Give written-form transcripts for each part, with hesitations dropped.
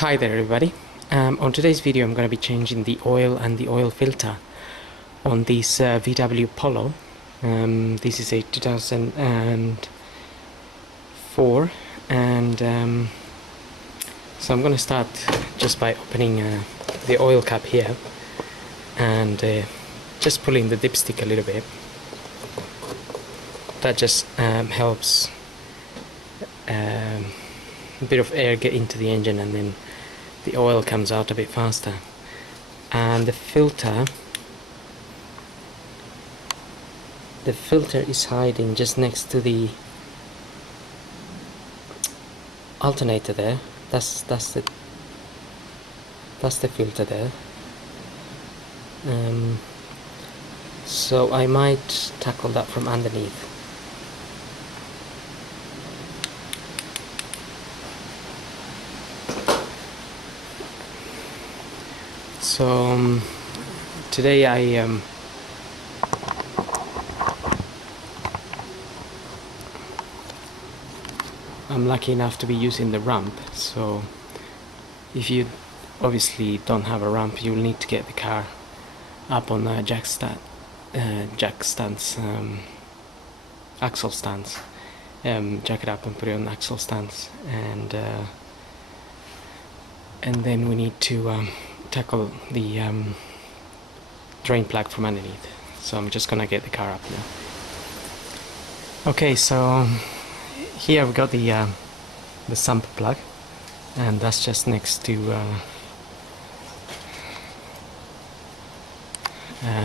Hi there everybody. On today's video I'm going to be changing the oil and the oil filter on this VW Polo. This is a 2004 and so I'm going to start just by opening the oil cap here and just pulling the dipstick a little bit. That just helps a bit of air get into the engine and then the oil comes out a bit faster. And the filter is hiding just next to the alternator there. That's the filter there. So I might tackle that from underneath. So today I'm lucky enough to be using the ramp. So if you obviously don't have a ramp, you'll need to get the car up on a jack stance, axle stance. Jack it up and put it on axle stance, and then we need to tackle the drain plug from underneath. So I'm just gonna get the car up now. Okay, so here we got the sump plug, and that's just next to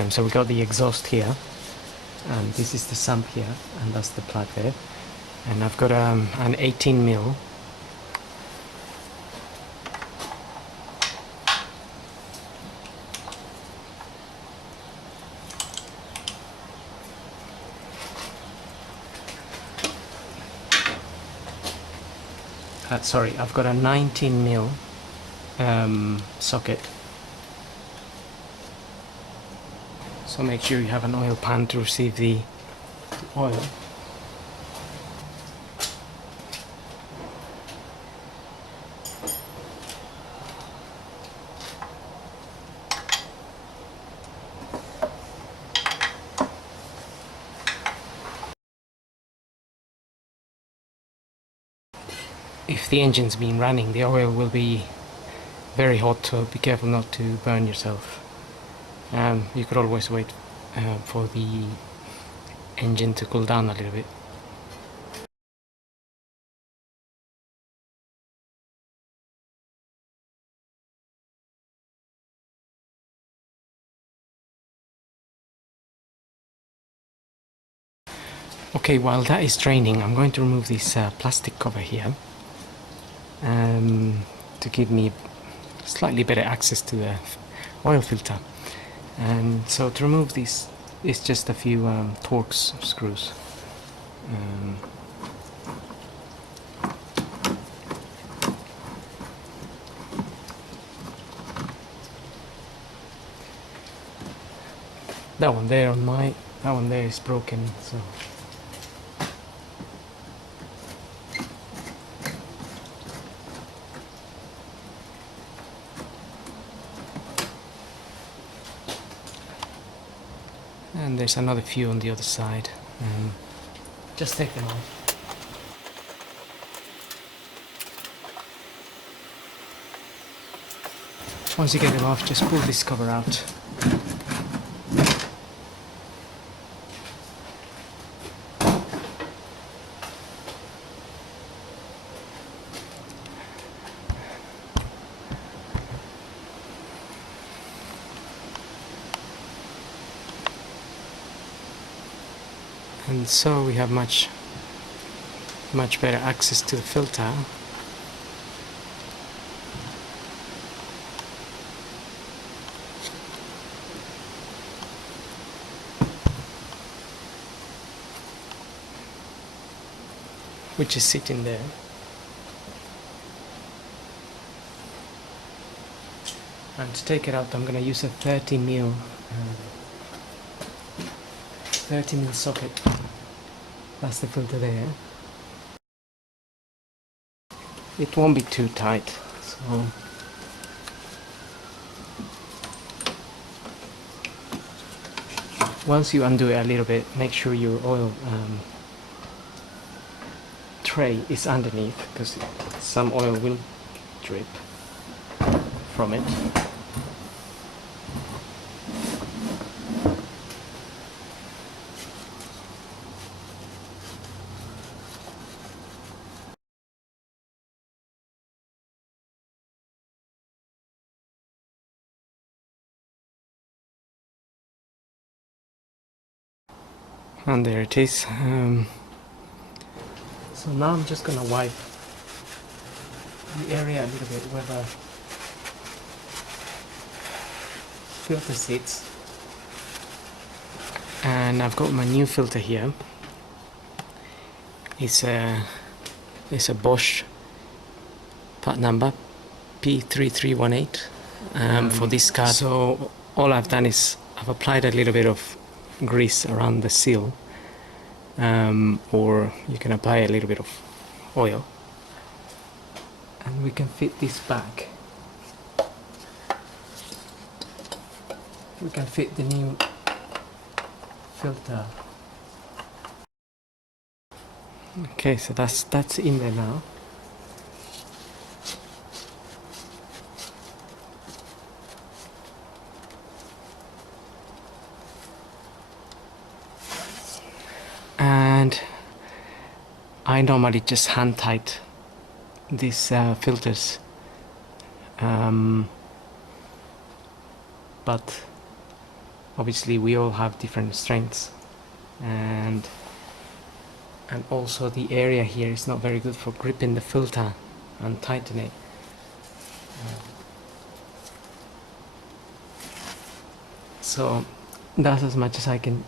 so we got the exhaust here, and this is the sump here, and that's the plug there. And I've got an 18mm I've got a 19mm socket. So make sure you have an oil pan to receive the oil. If the engine's been running, the oil will be very hot, so be careful not to burn yourself. You could always wait for the engine to cool down a little bit. Okay, while that is draining, I'm going to remove this plastic cover here to give me slightly better access to the oil filter. And so to remove this is just a few Torx screws. That one there is broken, so and there's another few on the other side. Just take them off. Once you get them off, just pull this cover out. And so we have much better access to the filter. Which is sitting there. And to take it out, I'm going to use a 30mm socket. That's the filter there. It won't be too tight, so once you undo it a little bit, make sure your oil tray is underneath, because some oil will drip from it. And there it is. So now I'm just gonna wipe the area a little bit where the filter sits. And I've got my new filter here. It's a Bosch part number P3318 for this car. So all I've done is I've applied a little bit of grease around the seal, or you can apply a little bit of oil, and we can fit this back. We can fit the new filter. Okay, so that's in there now. And I normally just hand tight these filters, but obviously we all have different strengths, and also the area here is not very good for gripping the filter and tightening it. So that's as much as I can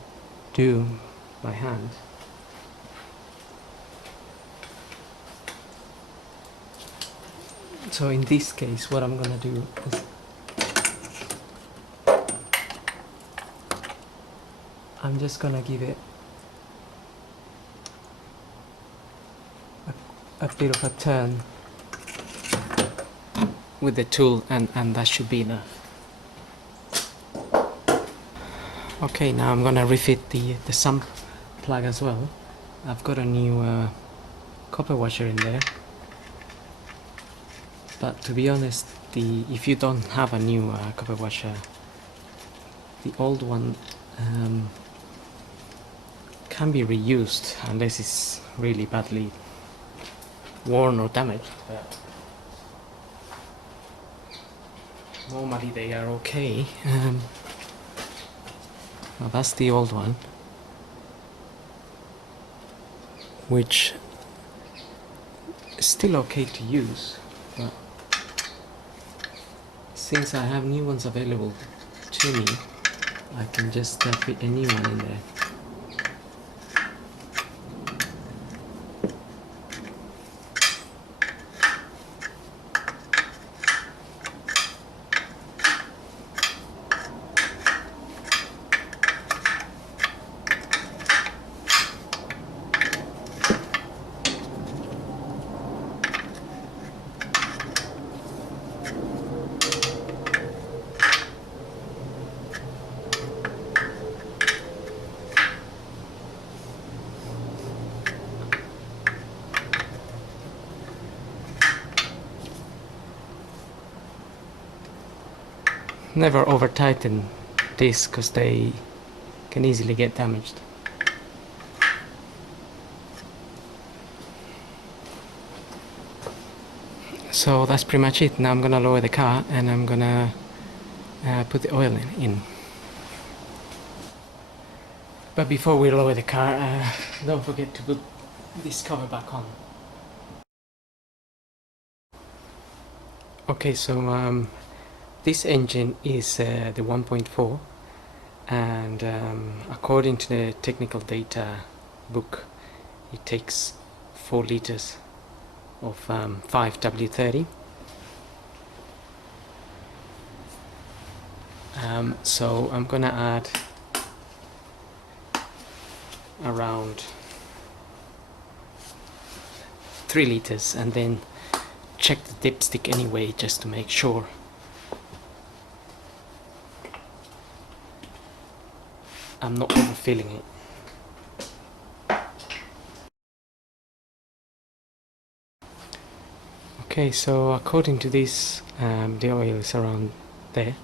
do by hand. So in this case, what I'm gonna do is I'm just gonna give it a bit of a turn with the tool, and that should be enough. Okay, now I'm gonna refit the sump plug as well. I've got a new copper washer in there, but to be honest, if you don't have a new copper washer, the old one can be reused unless it's really badly worn or damaged, but normally they are okay. Well, that's the old one, which is still okay to use, but since I have new ones available to me, I can just fit a new one in there. Never over tighten this, because they can easily get damaged. So that's pretty much it. Now I'm gonna lower the car and I'm gonna put the oil in. But before we lower the car, don't forget to put this cover back on. Okay, so this engine is the 1.4, and according to the technical data book, it takes 4 liters of 5W30. So I'm gonna add around 3 liters and then check the dipstick anyway, just to make sure. I'm not overfilling it. Okay, so according to this, the oil is around there,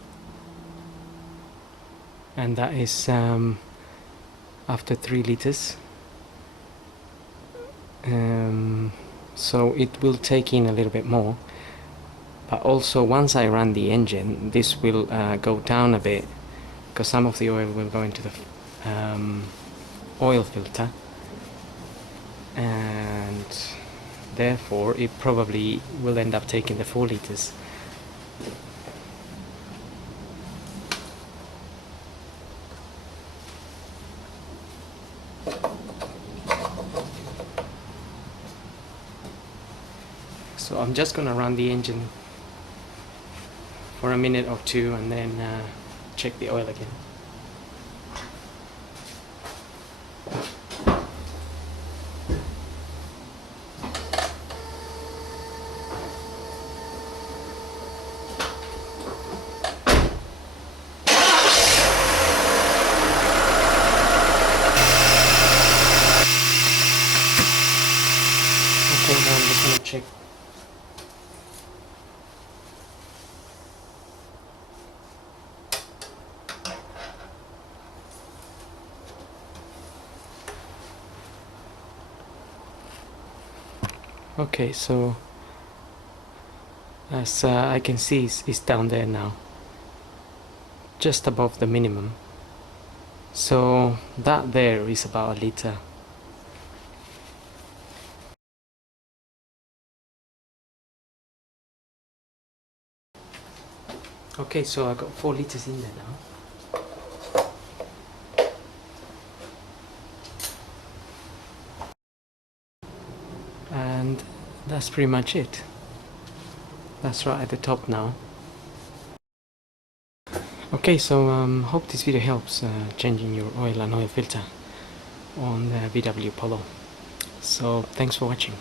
and that is after 3 liters. So it will take in a little bit more, but also once I run the engine, this will go down a bit, because some of the oil will go into the oil filter, and therefore it probably will end up taking the 4 liters. So I'm just gonna run the engine for a minute or two and then check the oil again. Okay, now I'm just gonna check. Okay, so as I can see, it's down there now, just above the minimum. So that there is about 1 liter. Okay, so I got 4 liters in there now. And that's pretty much it. That's right at the top now. Okay, so hope this video helps changing your oil and oil filter on the VW Polo. So thanks for watching.